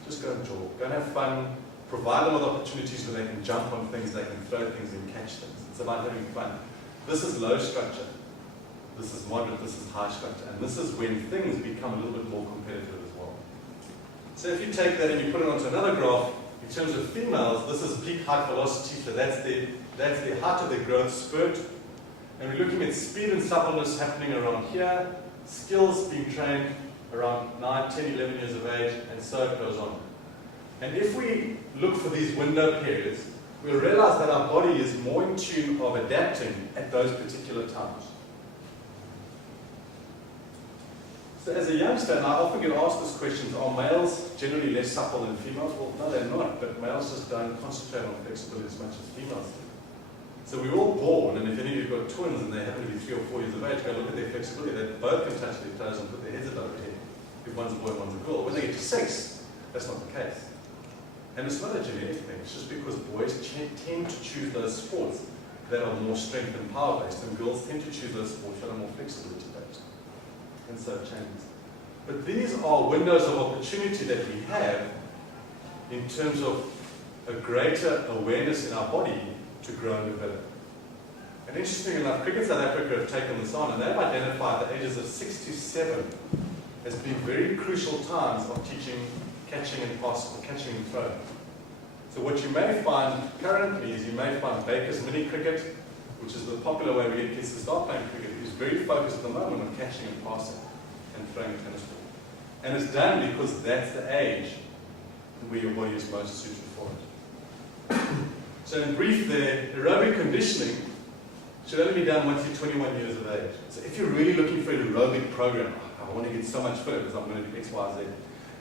just go and jog, go and have fun, provide them with opportunities where they can jump on things, they can throw things and catch things. It's about having fun. This is low structure. This is moderate, this is high structure. And this is when things become a little bit more competitive as well. So if you take that and you put it onto another graph, in terms of females, this is peak height velocity, so that's the height of their growth spurt. And we're looking at speed and suppleness happening around here, skills being trained around 9, 10, 11 years of age, and so it goes on. And if we look for these window periods, we'll realize that our body is more in tune of adapting at those particular times. So as a youngster, and I often get asked this question, are males generally less supple than females? Well, no, they're not, but males just don't concentrate on flexibility as much as females do. So we're all born, and if any of you have got twins and they happen to be 3 or 4 years of age, go look at their flexibility. They both can touch their toes and put their heads above their head. if one's a boy and one's a girl. When they get to 6, that's not the case. And it's not a genetic thing, it's just because boys tend to choose those sports that are more strength and power based, and girls tend to choose those sports that are more flexibility based. And so it changes. But these are windows of opportunity that we have in terms of a greater awareness in our body to grow and develop. And interestingly enough, Cricket South Africa have taken this on, and they've identified the ages of 6 to 7 as being very crucial times of teaching catching and pass, or catching and throwing. So what you may find currently is you may find Baker's mini cricket, which is the popular way we get kids to start playing cricket, is very focused at the moment on catching and passing and throwing a tennis ball. And it's done because that's the age where your body is most suited for it. So in brief there, aerobic conditioning should only be done once you're 21 years of age. So if you're really looking for an aerobic program, I want to get so much fitter because I'm going to do X, Y, Z,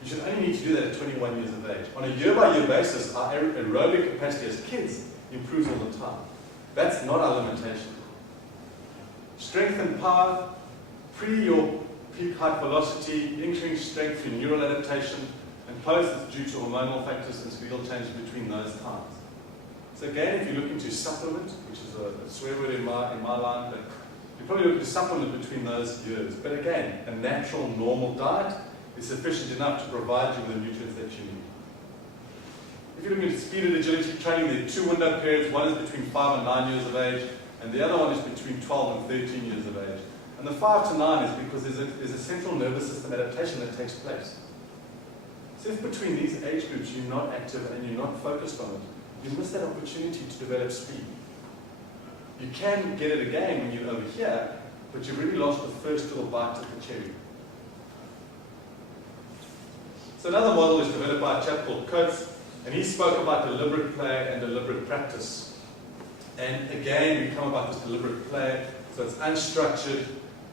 you should only need to do that at 21 years of age. On a year-by-year basis, our aerobic capacity as kids improves all the time. That's not our limitation. Strength and power, pre your peak height velocity, increased strength through neural adaptation, and post is due to hormonal factors and skill changes between those times. So again, if you're looking to supplement, which is a swear word in my line, but you're probably looking to supplement between those years. But again, a natural, normal diet is sufficient enough to provide you with the nutrients that you need. If you're looking at speed and agility training, there are 2 window periods. One is between 5 and 9 years of age, and the other one is between 12 and 13 years of age. And the 5 to 9 is because there's a central nervous system adaptation that takes place. So if between these age groups you're not active and you're not focused on it, you miss that opportunity to develop speed. You can get it again when you're over here, but you've really lost the first little bite of the cherry. So another model is developed by a chap called Coates, and he spoke about deliberate play and deliberate practice. And again, we come about this deliberate play, so it's unstructured,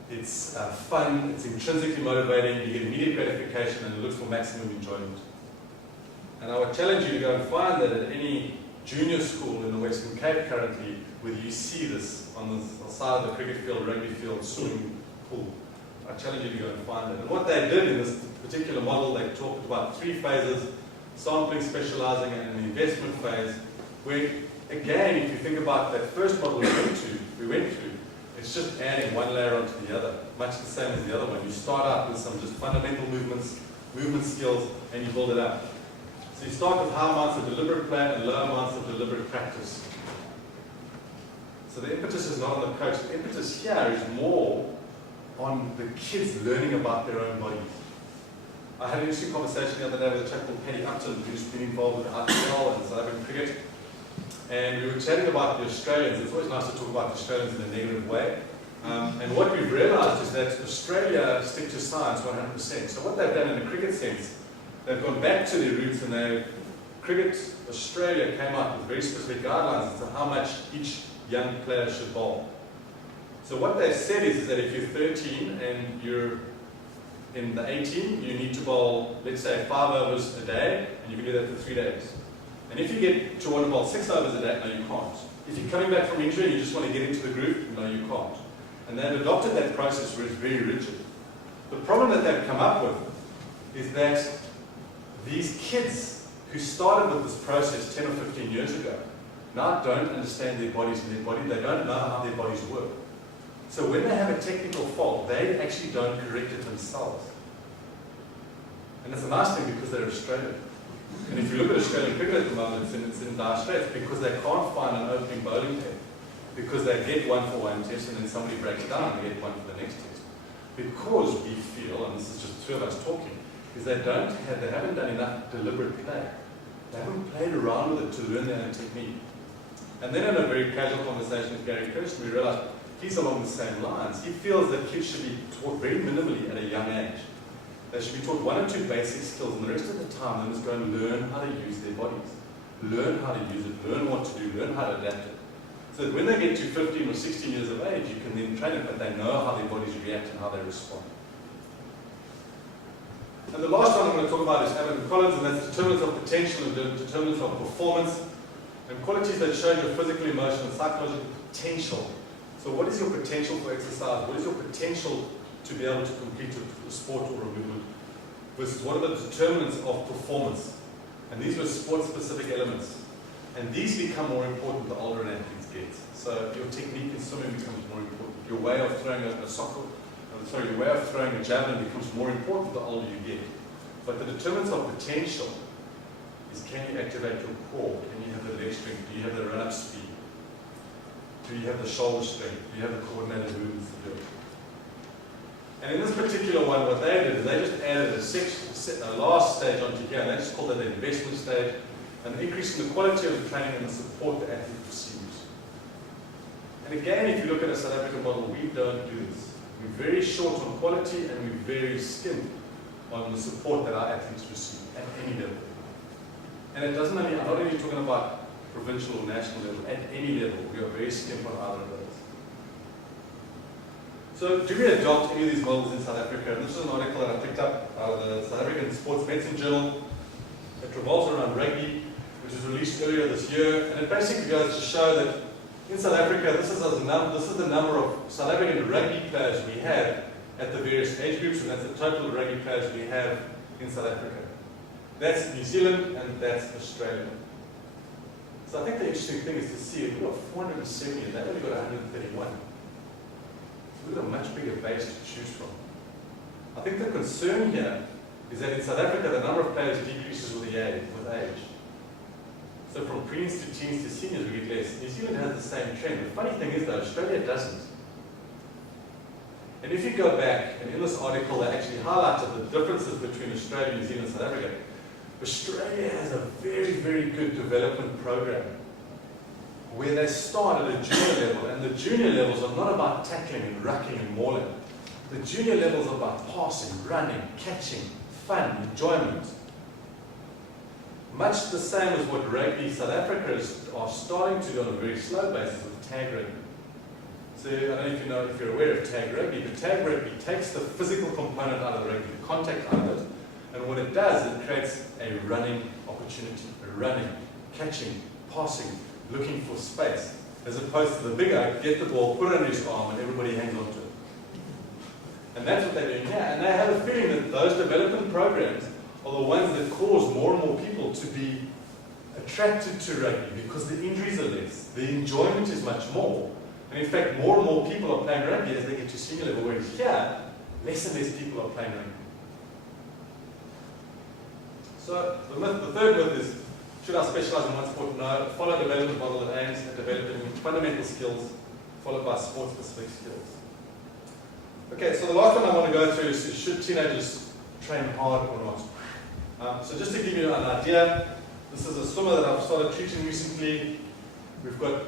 it's fun, it's intrinsically motivating, you get immediate gratification, and it looks for maximum enjoyment. And I would challenge you to go and find that at any junior school in the Western Cape currently, whether you see this on the side of the cricket field, rugby field, swimming pool. I challenge you to go and find it. And what they did in this particular model, they talked about 3 phases: sampling, specializing, and an investment phase, where, again, if you think about that first model we went through, it's just adding one layer onto the other, much the same as the other one. You start out with some just fundamental movements, movement skills, and you build it up. So you start with high amounts of deliberate play and low amounts of deliberate practice. So the impetus is not on the coach. The impetus here is more on the kids learning about their own bodies. I had an interesting conversation the other day with a chap called Paddy Upton, who's been involved with IPL and South African cricket. And we were chatting about the Australians. It's always nice to talk about the Australians in a negative way. And what we've realized is that Australia stick to science 100%. So what they've done in the cricket sense, they've gone back to their roots, and Cricket Australia came up with very specific guidelines as to how much each young player should bowl. So what they've said is that if you're 13 and you're in the 18, you need to bowl, let's say, 5 overs a day, and you can do that for 3 days. And if you get to want to bowl 6 overs a day, no, you can't. If you're coming back from injury and you just want to get into the groove, no, you can't. And they've adopted that process where it's very rigid. The problem that they've come up with is that these kids who started with this process 10 or 15 years ago now don't understand their bodies and they don't know how their bodies work. So when they have a technical fault, they actually don't correct it themselves. And it's a nice thing because they're Australian. And if you look at Australian cricket at the moment, it's in dire straits because they can't find an opening bowling team. Because they get one for one test and then somebody breaks down and they get one for the next test. Because we feel, and this is just 2 of us talking, is they haven't done enough deliberate play. They haven't played around with it to learn their own technique. And then in a very casual conversation with Gary Kirsten, we realized he's along the same lines. He feels that kids should be taught very minimally at a young age. They should be taught 1 or 2 basic skills, and the rest of the time they must go and learn how to use their bodies. Learn how to use it, learn what to do, learn how to adapt it. So that when they get to 15 or 16 years of age, you can then train it, but they know how their bodies react and how they respond. And the last one I'm going to talk about is Abbott and Collins, and that's determinants of potential and determinants of performance, and qualities that show your physical, emotional, and psychological potential. So what is your potential for exercise? What is your potential to be able to complete a sport or a movement? versus what are the determinants of performance. And these were sport-specific elements. And these become more important the older an athlete gets. So your technique in swimming becomes more important. Your way of throwing your way of throwing a javelin becomes more important the older you get. But the determinants of potential is, can you activate your core? Can you have the leg strength? Do you have the run-up speed? Do you have the shoulder strength? Do you have the coordinated movements to do it? And in this particular one, what they did is they just added a last stage onto here, and they just called it the investment stage, and increasing the quality of the training and the support the athlete receives. And again, if you look at a South African model, we don't do this. We're very short on quality, and we're very skimmed on the support that our athletes receive at any level. And it doesn't only, I'm not only talking about provincial or national level, at any level, we are very skimmed on either of those. So do we adopt any of these models in South Africa? And this is an article that I picked up out of the South African Sports Medicine Journal. It revolves around rugby, which was released earlier this year. And it basically goes to show that in South Africa, this is the number of South African rugby players we have at the various age groups, and that's the total rugby players we have in South Africa. That's New Zealand, and that's Australia. So I think the interesting thing is to see, we've got 470, and they've only got 131. So we've got a much bigger base to choose from. I think the concern here is that in South Africa, the number of players decreases with age. So from preens to teens to seniors, we get less. New Zealand has the same trend. The funny thing is, though, Australia doesn't. And if you go back, and in this article, they actually highlighted the differences between Australia, New Zealand, and South Africa. Australia has a very, very good development program where they start at a junior level, and the junior levels are not about tackling and rucking and mauling. The junior levels are about passing, running, catching, fun, enjoyment. Much the same as what rugby South Africa are starting to do on a very slow basis with tag rugby. So I don't know if you're aware of tag rugby, but tag rugby takes the physical component out of the rugby, the contact out of it, and what it does, it creates a running opportunity, running, catching, passing, looking for space, as opposed to the bigger, get the ball, put it under his arm, and everybody hangs on to it. And that's what they're doing here. And they have a feeling that those development programs are the ones that cause more and more people to be attracted to rugby because the injuries are less, the enjoyment is much more. And in fact, more and more people are playing rugby as they get to senior level, whereas here, less and less people are playing rugby. So the third myth is, should I specialize in one sport? No. Follow a development model that aims at developing fundamental skills, followed by sport-specific skills. Okay, so the last one I want to go through is, should teenagers train hard or not? So just to give you an idea, this is a swimmer that I've started treating recently. We've got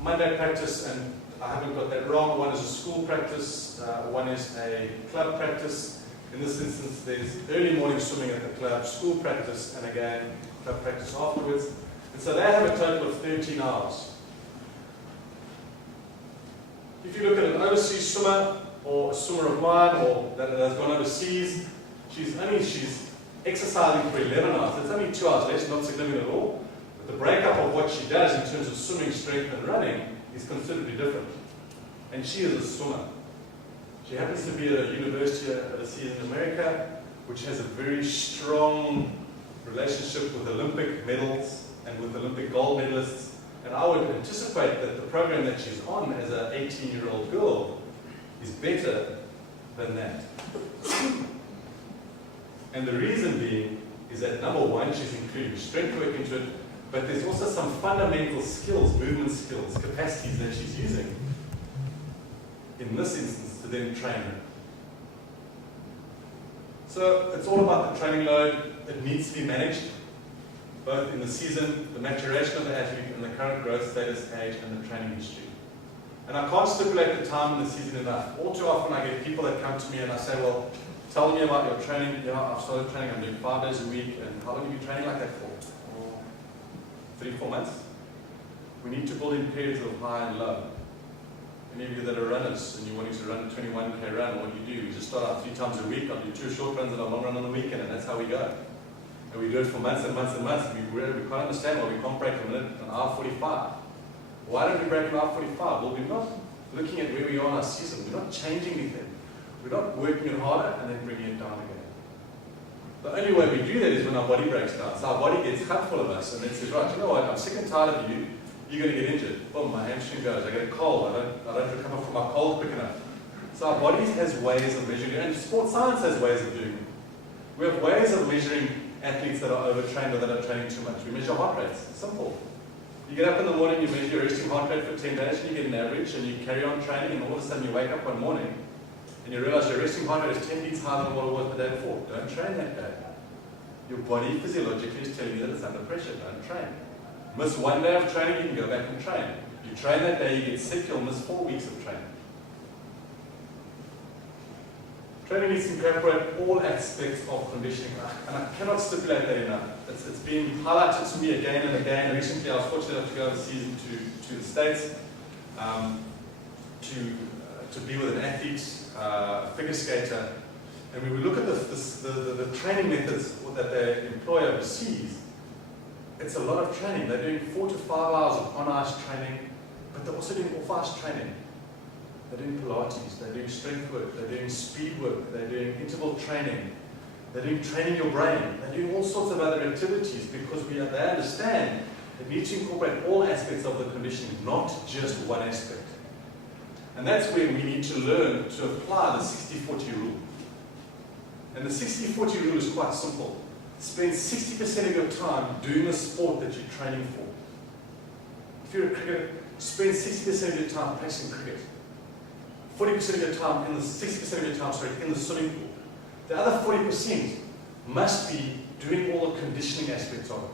Monday practice, and I haven't got that wrong. One is a school practice, one is a club practice. In this instance, there's early morning swimming at the club, school practice, and again, club practice afterwards. And so they have a total of 13 hours. If you look at an overseas swimmer, or a swimmer of mine, or that has gone overseas, she's exercising for 11 hours. It's only 2 hours less, not significant at all. But the breakup of what she does in terms of swimming, strength, and running is considerably different. And she is a swimmer. She happens to be at a university overseas in America, which has a very strong relationship with Olympic medals and with Olympic gold medalists. And I would anticipate that the program that she's on as an 18-year-old girl is better than that. And the reason being is that, number one, she's including strength work into it, but there's also some fundamental skills, movement skills, capacities that she's using in this instance to then train her. So it's all about the training load. It needs to be managed, both in the season, the maturation of the athlete, and the current growth status, age, and the training history. And I can't stipulate the time in the season enough. All too often I get people that come to me and I say, well, tell me about your training. Yeah, I've started training, I'm doing 5 days a week, and how long have you been training like that for? 3-4 months. We need to build in periods of high and low. Any of you that are runners and you're wanting to run a 21k run, what do? We just start out 3 times a week. I'll do 2 short runs and a long run on the weekend, and that's how we go. And we do it for months and months and months. We can't understand why we can't break a minute, an hour 45. Why don't we break an hour 45? Well, we're not looking at where we are in our season. We're not changing anything. We're not working it harder and then bringing it down again. The only way we do that is when our body breaks down. So our body gets cut full of us and then says, right, you know what, I'm sick and tired of you, you're going to get injured. Boom, my hamstring goes, I get a cold, I don't recover from my cold quick enough. So our body has ways of measuring, and sports science has ways of doing it. We have ways of measuring athletes that are overtrained or that are training too much. We measure heart rates, simple. You get up in the morning, you measure your resting heart rate for 10 days, and you get an average, and you carry on training, and all of a sudden you wake up one morning, and you realize your resting heart rate is 10 beats higher than what it was the day before. Don't train that day. Your body physiologically is telling you that it's under pressure. Don't train. Miss one day of training, you can go back and train. You train that day, you get sick, you'll miss 4 weeks of training. Training needs to incorporate all aspects of conditioning, and I cannot stipulate that enough. It's been highlighted to me again and again. Recently, I was fortunate enough to go overseas to the States to be with an athlete, figure skater, and when we look at the training methods that they employ overseas, it's a lot of training. They're doing 4 to 5 hours of on-ice training, but they're also doing off-ice training. They're doing Pilates, they're doing strength work, they're doing speed work, they're doing interval training, they're doing training your brain, they're doing all sorts of other activities because they understand they need to incorporate all aspects of the conditioning, not just one aspect. And that's where we need to learn to apply the 60-40 rule. And the 60-40 rule is quite simple. Spend 60% of your time doing the sport that you're training for. If you're a cricketer, spend 60% of your time practicing cricket. 40% of your time in the 60% of your time, in the swimming pool. The other 40% must be doing all the conditioning aspects of it.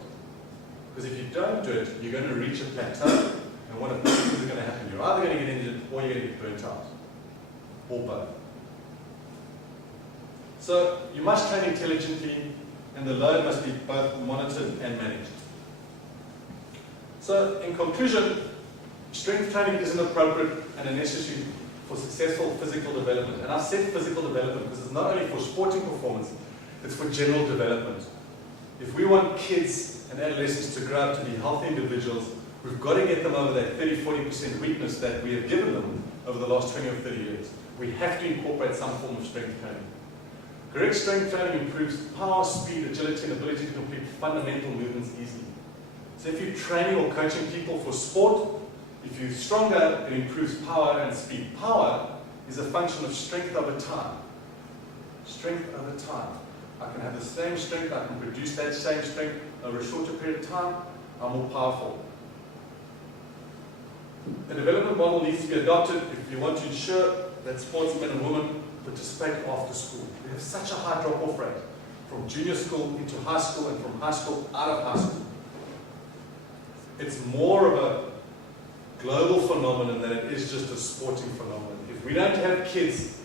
Because if you don't do it, you're going to reach a plateau, and one of two things is going to happen. You're either going to get injured or you're going to get burnt out. Or both. So you must train intelligently, and the load must be both monitored and managed. So in conclusion, strength training isn't appropriate and a necessary for successful physical development. And I said physical development because it's not only for sporting performance, it's for general development. If we want kids and adolescents to grow up to be healthy individuals, we've got to get them over that 30-40% weakness that we have given them over the last 20 or 30 years. We have to incorporate some form of strength training. Correct strength training improves power, speed, agility, and ability to complete fundamental movements easily. So if you're training or coaching people for sport, if you're stronger, it improves power and speed. Power is a function of strength over time. Strength over time. I can have the same strength, I can produce that same strength over a shorter period of time, I'm more powerful. The development model needs to be adopted if you want to ensure that sportsmen and women participate after school. We have such a high drop-off rate from junior school into high school and from high school out of high school. It's more of a global phenomenon than it is just a sporting phenomenon. If we don't have kids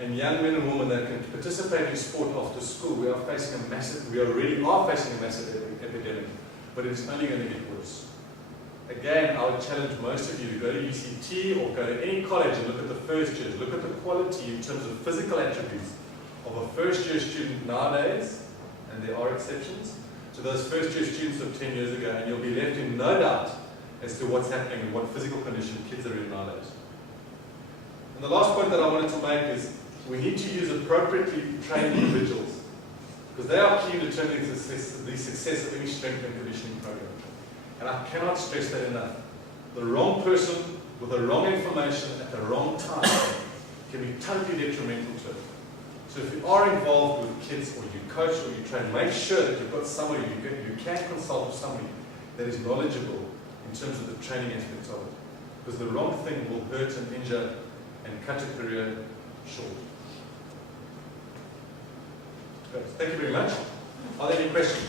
and young men and women that can participate in sport after school, we already are facing a massive epidemic, but it's only going to get worse. Again, I would challenge most of you to go to UCT or go to any college and look at the first years, look at the quality in terms of physical attributes of a first year student nowadays, and there are exceptions, to those first year students of 10 years ago, and you'll be left in no doubt as to what's happening and what physical condition kids are in nowadays. And the last point that I wanted to make is we need to use appropriately trained individuals because they are key to determining the success of any strength and conditioning program. And I cannot stress that enough. The wrong person with the wrong information at the wrong time can be totally detrimental to it. So if you are involved with kids or you coach or you train, make sure that you've got somebody you can consult with somebody that is knowledgeable in terms of the training aspects of it. Because the wrong thing will hurt and injure and cut a career short. Good. Thank you very much. Are there any questions?